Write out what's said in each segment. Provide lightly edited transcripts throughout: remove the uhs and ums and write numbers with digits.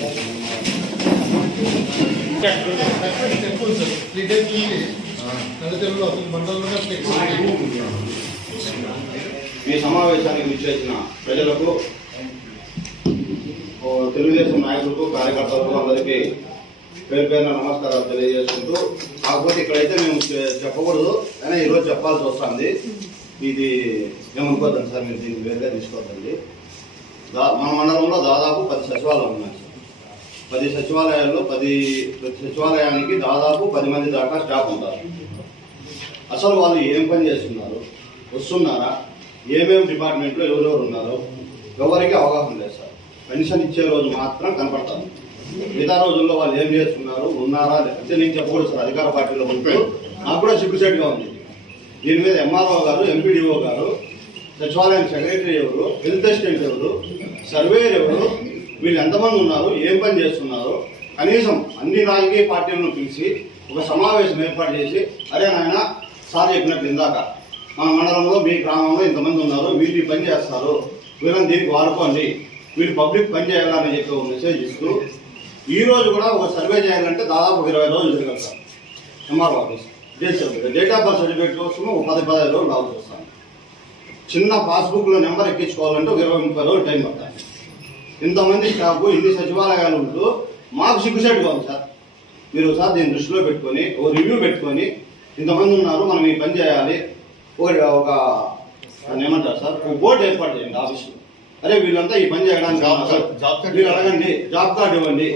ఈ సమావేశానికి విచ్చేసిన ప్రజలకు, తెలుగుదేశం నాయకులకు, కార్యకర్తలకు అందరికీ పేరు పేరున నమస్కారాలు తెలియజేసుకుంటూ, కాకపోతే ఇక్కడైతే మేము చెప్పకూడదు కానీ ఈరోజు చెప్పాల్సి వస్తుంది. ఇది ఏమనుకోద్దండి సార్, మీరు దీనికి వేరుగా తీసుకోవద్దండి. మన మండలంలో దాదాపు 10 సచివాలయాలు ఉన్నాయి సార్. 10 సచివాలయాల్లో ప్రతి సచివాలయానికి దాదాపు 10 మంది దాకా స్టాఫ్ ఉంటారు. అసలు వాళ్ళు ఏం పని చేస్తున్నారు, వస్తున్నారా, ఏమేమి డిపార్ట్మెంట్లో ఎవరెవరు ఉన్నారో ఎవరికి అవగాహన లేదు సార్. పెన్షన్ ఇచ్చే రోజు మాత్రం కనపడతారు. మిగతా రోజుల్లో వాళ్ళు ఏం చేస్తున్నారు, ఉన్నారా అంటే నేను చెప్పకూడదు సార్. అధికార పార్టీలో ఉంటూ నాకు కూడా సిగ్గుసేట్గా ఉంది. దీని మీద ఎంఆర్ఓ గారు, ఎంపీడీఓ గారు, సచివాలయం సెక్రటరీ ఎవరు, హెల్త్ అసిస్టెంట్ ఎవరు, సర్వేయర్ ఎవరు, వీళ్ళు ఎంతమంది ఉన్నారు, ఏం పని చేస్తున్నారు, కనీసం అన్ని రాజకీయ పార్టీలను పిలిచి ఒక సమావేశం ఏర్పాటు చేసి, అరే నాయన సార్ చెప్పినట్లు ఇందాక మన మండలంలో మీ గ్రామంలో ఇంతమంది ఉన్నారు, వీళ్ళు పని చేస్తారు, వీళ్ళని దీనికి వాడుకోండి, వీళ్ళు పబ్లిక్ పని చేయాలని చెప్పి ఒక మెసేజ్ ఇస్తూ, ఈ రోజు కూడా ఒక సర్వే చేయాలంటే దాదాపు 20 రోజులు జరగలుగుతాం. MRO office date of birth certificate కోసం ఒక 10-15 రోజులు రావాల్సి వస్తాను. చిన్న పాస్బుక్లో నెంబర్ ఎక్కించుకోవాలంటే 20-30 రోజులు టైం పడతాను. ఇంతమంది స్టాఫ్, ఇన్ని సచివాలయాలు ఉంటూ మాకు సిగ్గుసేటుగా ఉంది సార్. మీరు సార్ దీన్ని దృష్టిలో పెట్టుకొని ఒక రివ్యూ పెట్టుకొని, ఇంతమంది ఉన్నారు, మనం ఈ పని చేయాలి, ఒక ఏమంటారు సార్, ఒక బోర్డు ఏర్పాటు చేయండి ఆఫీస్లో. అరే వీళ్ళంతా ఈ పని చేయడానికి మీరు అడగండి, జాబ్ కార్డు ఇవ్వండి,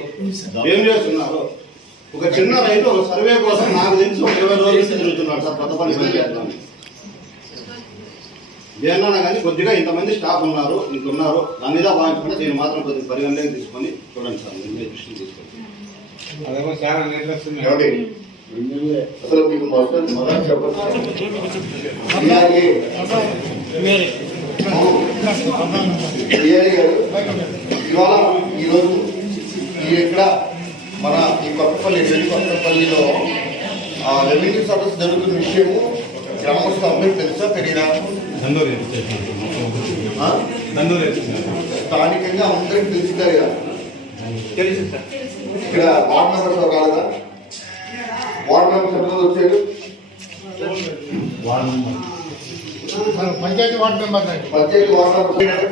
ఏం చేస్తున్నారు. ఒక చిన్న రైతు ఒక సర్వే కోసం నాకు తెలిసి ఒక 20 రోజులు తిరుగుతున్నాడు సార్. కొత్త పని చేస్తున్నాను దేన్నా కానీ కొద్దిగా ఇంతమంది స్టాఫ్ ఉన్నారు, ఇంకున్నారు, దాని మీద భావించకుండా దీన్ని మాత్రం కొద్దిగా పరిగణలోకి తీసుకొని చూడండి సార్. మీ దృష్టికి తీసుకొని అసలు మీకు మొత్తం చెప్పండి. ఇవాళ ఈరోజు ఇక్కడ మన ఈ కొత్తపల్లిలో రెవెన్యూ సర్వీస్ జరుగుతున్న విషయము గ్రామస్తులు అందరికీ తెలుసా తెలియదా? స్థానికంగా అందరికి తెలుసుతారు కదా. ఇక్కడ వార్డ్ మెంబర్స్ కాదా? వార్డ్ మెంబర్స్ ఎంతమంది వచ్చారు? పంచాయతీ వార్డు మెంబర్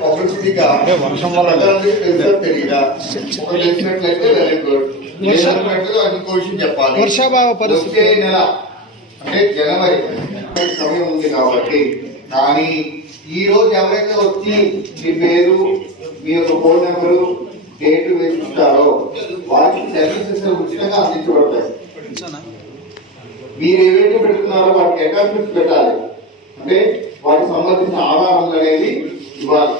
పబ్లిసిటీగా తెలుసా తెలియదా? ఒక తెలిసినట్లయితే వెరీ గుడ్. ఇంకో విషయం చెప్పాలి, వచ్చే నెల అంటే జనవరి సమయం ఉంది కాబట్టి, కానీ ఈ రోజు ఎవరైతే వచ్చి మీ పేరు, మీ యొక్క ఫోన్ నెంబరు, డేట్ వేసుకుంటారో వారికి సర్వీసెస్ ఉచితంగా అందించబడతాయి. మీరు ఏవైతే పెడుతున్నారో వాటికి అటాచ్మెంట్స్ పెట్టాలి. అంటే వాటికి సంబంధించిన ఆధారాలు అనేది ఇవ్వాలి.